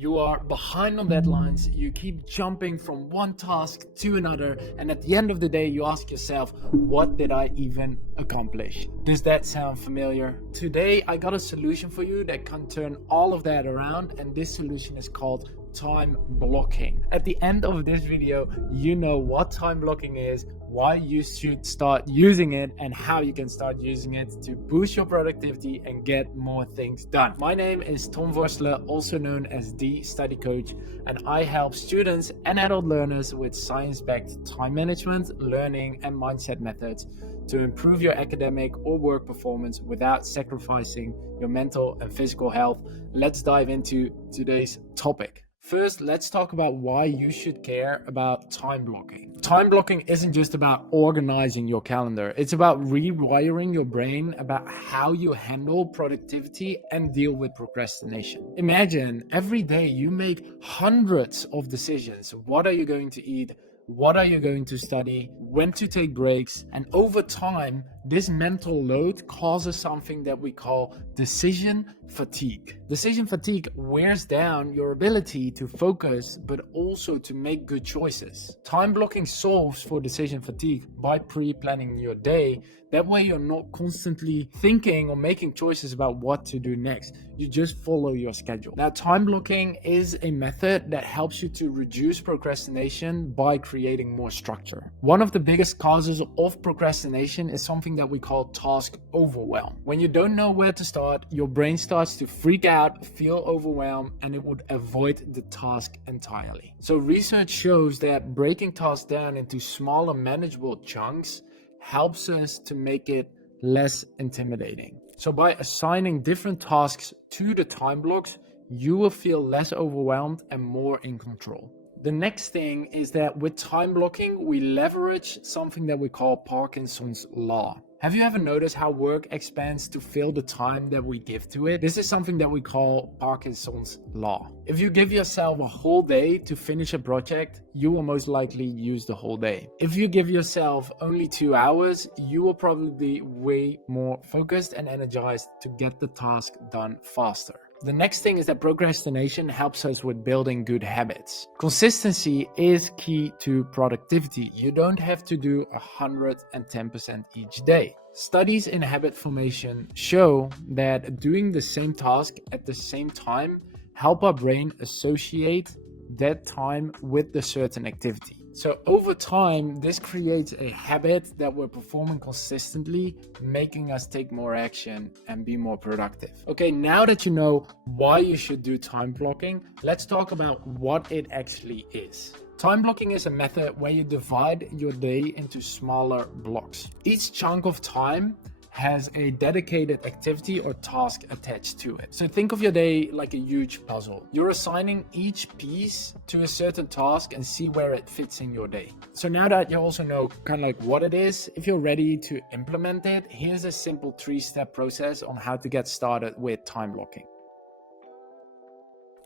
You are behind on deadlines, you keep jumping from one task to another, and at the end of the day, you ask yourself, what did I even accomplish? Does that sound familiar? Today, I got a solution for you that can turn all of that around, and this solution is called time blocking. At the end of this video, you know what time blocking is, why you should start using it, and how you can start using it to boost your productivity and get more things done. My name is Tom Vorsler, also known as The Study Coach, and I help students and adult learners with science-backed time management, learning, and mindset methods to improve your academic or work performance without sacrificing your mental and physical health. Let's dive into today's topic. First, let's talk about why you should care about time blocking. Time blocking isn't just about organizing your calendar. It's about rewiring your brain about how you handle productivity and deal with procrastination. Imagine every day you make hundreds of decisions. What are you going to eat? What are you going to study? When to take breaks? And over time, this mental load causes something that we call decision fatigue. Decision fatigue wears down your ability to focus, but also to make good choices. Time blocking solves for decision fatigue by pre-planning your day. That way you're not constantly thinking or making choices about what to do next. You just follow your schedule. Now, time blocking is a method that helps you to reduce procrastination by creating more structure. One of the biggest causes of procrastination is something that we call task overwhelm. When you don't know where to start, your brain starts to freak out, feel overwhelmed, and it would avoid the task entirely. So research shows that breaking tasks down into smaller, manageable chunks helps us to make it less intimidating. So by assigning different tasks to the time blocks, you will feel less overwhelmed and more in control. The next thing is that with time blocking, we leverage something that we call Parkinson's law. Have you ever noticed how work expands to fill the time that we give to it? This is something that we call Parkinson's law. If you give yourself a whole day to finish a project, you will most likely use the whole day. If you give yourself only 2 hours, you will probably be way more focused and energized to get the task done faster. The next thing is that procrastination helps us with building good habits. Consistency is key to productivity. You don't have to do 110% each day. Studies in habit formation show that doing the same task at the same time help our brain associate that time with the certain activity. So over time, this creates a habit that we're performing consistently, making us take more action and be more productive. Okay, now that you know why you should do time blocking, let's talk about what it actually is. Time blocking is a method where you divide your day into smaller blocks. Each chunk of time has a dedicated activity or task attached to it. So think of your day like a huge puzzle. You're assigning each piece to a certain task and see where it fits in your day. So now that you also know kind of like what it is, if you're ready to implement it, here's a simple 3-step process on how to get started with time blocking.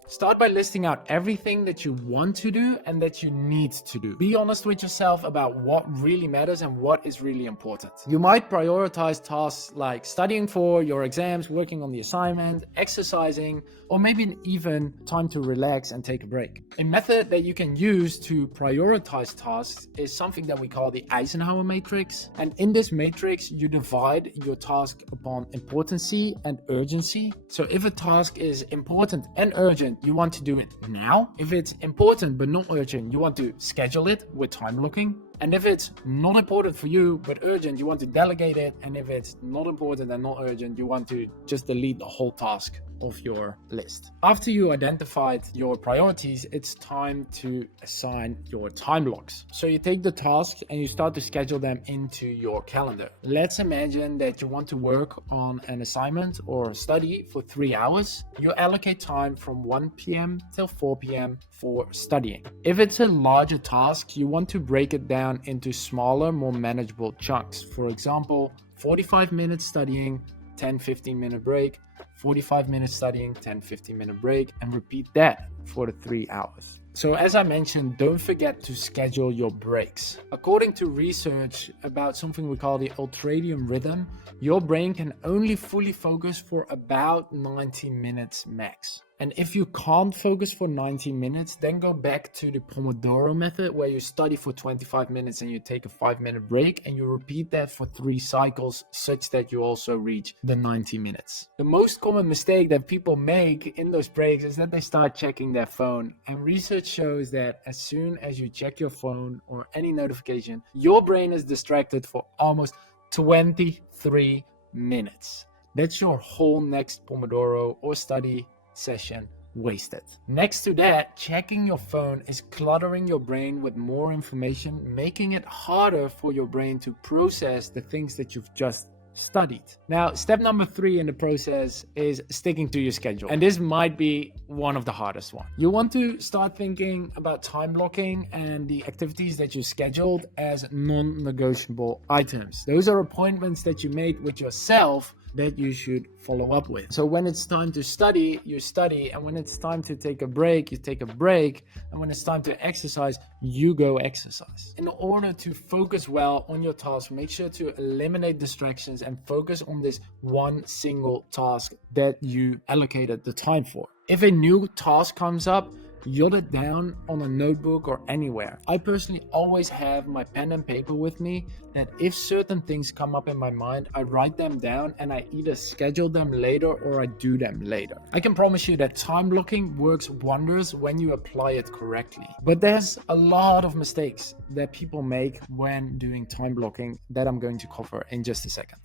Start by listing out everything that you want to do and that you need to do. Be honest with yourself about what really matters and what is really important. You might prioritize tasks like studying for your exams, working on the assignment, exercising, or maybe even time to relax and take a break. A method that you can use to prioritize tasks is something that we call the Eisenhower matrix. And in this matrix, you divide your task upon importancy and urgency. So if a task is important and urgent, you want to do it now. If it's important but not urgent, you want to schedule it with time blocking. And if it's not important for you but urgent, you want to delegate it. And if it's not important and not urgent, you want to just delete the whole task of your list. After you identified your priorities, it's time to assign your time blocks. So you take the tasks and you start to schedule them into your calendar. Let's imagine that you want to work on an assignment or study for 3 hours. You allocate time from 1 p.m. till 4 p.m. for studying. If it's a larger task, you want to break it down into smaller, more manageable chunks. For example, 45 minutes studying, 10-15 minute break, 45 minutes studying, 10-15 minute break, and repeat that for the 3 hours. So as I mentioned, don't forget to schedule your breaks. According to research about something we call the ultradian rhythm, your brain can only fully focus for about 90 minutes max. And if you can't focus for 90 minutes, then go back to the Pomodoro method where you study for 25 minutes and you take a 5-minute break and you repeat that for 3 cycles such that you also reach the 90 minutes. The most common mistake that people make in those breaks is that they start checking their phone. And research shows that as soon as you check your phone or any notification, your brain is distracted for almost 23 minutes. That's your whole next Pomodoro or study session wasted. Next to that, checking your phone is cluttering your brain with more information, making it harder for your brain to process the things that you've just studied. Now, step number 3 in the process is sticking to your schedule. And this might be one of the hardest ones. You want to start thinking about time blocking and the activities that you scheduled as non-negotiable items. Those are appointments that you made with yourself that you should follow up with. So when it's time to study, you study, and when it's time to take a break, you take a break, and when it's time to exercise, you go exercise. In order to focus well on your task, make sure to eliminate distractions and focus on this one single task that you allocated the time for. If a new task comes up, jot it down on a notebook or anywhere. I personally always have my pen and paper with me, and if certain things come up in my mind, I write them down and I either schedule them later or I do them later. I can promise you that time blocking works wonders when you apply it correctly. But there's a lot of mistakes that people make when doing time blocking that I'm going to cover in just a second.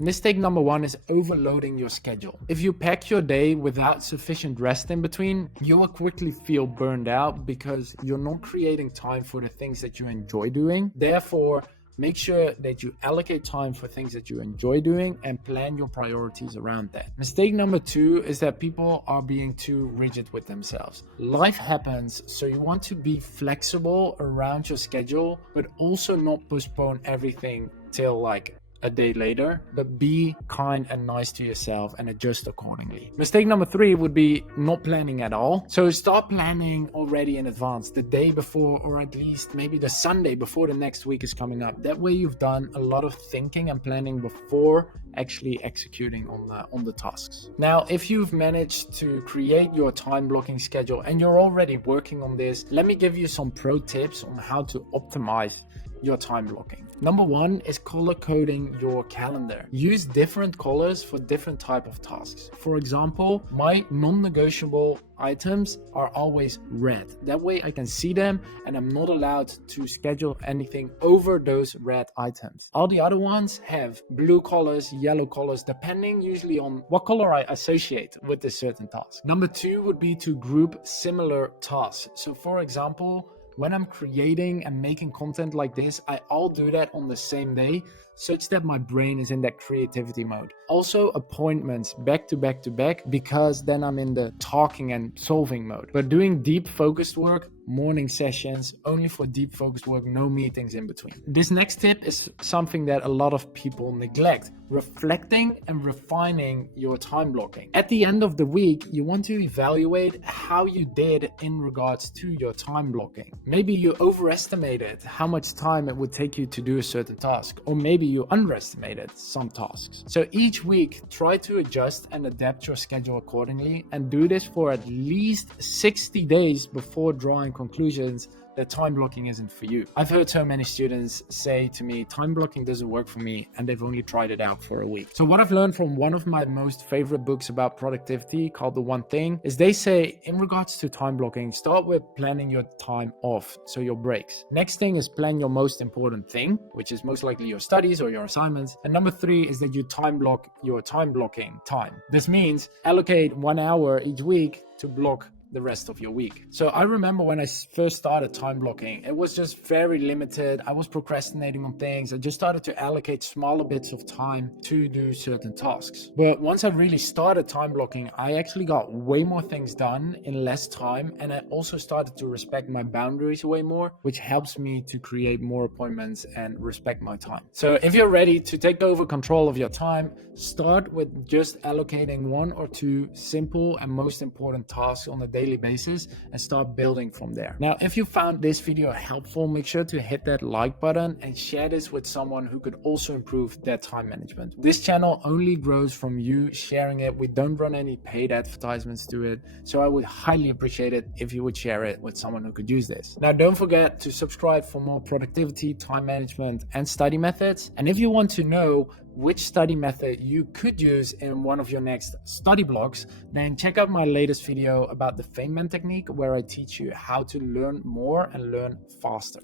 Mistake number 1 is overloading your schedule. If you pack your day without sufficient rest in between, you will quickly feel burned out because you're not creating time for the things that you enjoy doing. Therefore, make sure that you allocate time for things that you enjoy doing and plan your priorities around that. Mistake number 2 is that people are being too rigid with themselves. Life happens, so you want to be flexible around your schedule, but also not postpone everything till like a day later, but be kind and nice to yourself and adjust accordingly. Mistake number 3 would be not planning at all. So start planning already in advance, the day before, or at least maybe the Sunday before the next week is coming up. That way you've done a lot of thinking and planning before actually executing on the tasks. Now, if you've managed to create your time blocking schedule and you're already working on this, let me give you some pro tips on how to optimize your time blocking. Number 1 is color coding your calendar. Use different colors for different type of tasks. For example, my non-negotiable items are always red. That way I can see them and I'm not allowed to schedule anything over those red items. All the other ones have blue colors, yellow colors, depending usually on what color I associate with a certain task. Number 2 would be to group similar tasks. So for example, when I'm creating and making content like this, I'll do that on the same day, such that my brain is in that creativity mode. Also appointments back to back to back, because then I'm in the talking and solving mode. But doing deep focused work, morning sessions, only for deep focused work, no meetings in between. This next tip is something that a lot of people neglect: reflecting and refining your time blocking. At the end of the week, you want to evaluate how you did in regards to your time blocking. Maybe you overestimated how much time it would take you to do a certain task, or maybe you underestimated some tasks. So each week, try to adjust and adapt your schedule accordingly, and do this for at least 60 days before drawing conclusions that time blocking isn't for you. I've heard so many students say to me, time blocking doesn't work for me, and they've only tried it out for a week. So what I've learned from one of my most favorite books about productivity, called The One Thing, is they say in regards to time blocking, start with planning your time off, so your breaks. Next thing is plan your most important thing, which is most likely your studies or your assignments. And number 3 is that you time block your time blocking time. This means allocate 1 hour each week to block the rest of your week. So I remember when I first started time blocking, it was just very limited. I was procrastinating on things. I just started to allocate smaller bits of time to do certain tasks. But once I really started time blocking, I actually got way more things done in less time. And I also started to respect my boundaries way more, which helps me to create more appointments and respect my time. So if you're ready to take over control of your time, start with just allocating 1 or 2 simple and most important tasks on a daily basis and start building from there. Now, if you found this video helpful, make sure to hit that like button and share this with someone who could also improve their time management. This channel only grows from you sharing it. We don't run any paid advertisements to it, so I would highly appreciate it if you would share it with someone who could use this. Now, don't forget to subscribe for more productivity, time management, and study methods. And if you want to know which study method you could use in one of your next study blocks, then check out my latest video about the Feynman technique, where I teach you how to learn more and learn faster.